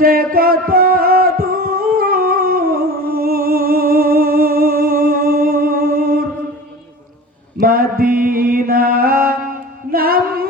যে কত মদিনা নাম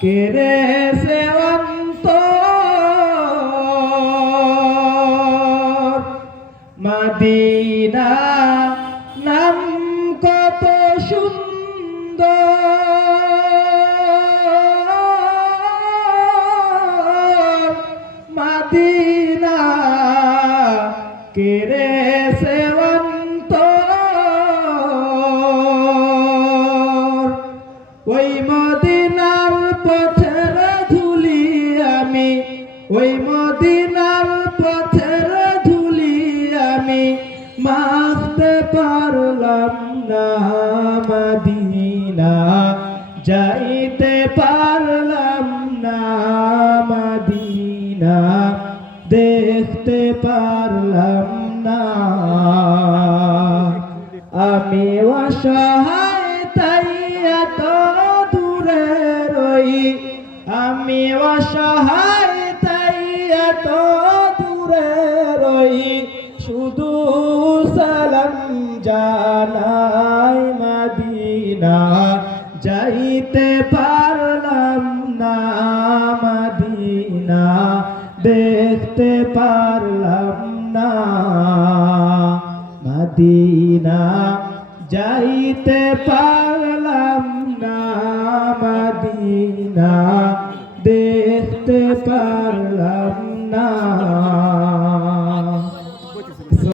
কেরে সে অন্তর। মদিনা নাম কত সুন্দর। মদিনা কেরে পারলাম না মদিনা, যাইতে পারলাম না মদিনা, দেখতে পারলাম না। আমি অসহায়, তাই এত দূরে রই। আমি অসহায়, তাই এত দূরে রই। শুধু সালাম জানাই মদিনা, যাইতে পারলাম না মদিনা, দেখতে পারলাম না মদিনা, যাইতে পারলাম না মদিনা, দেখতে পারলাম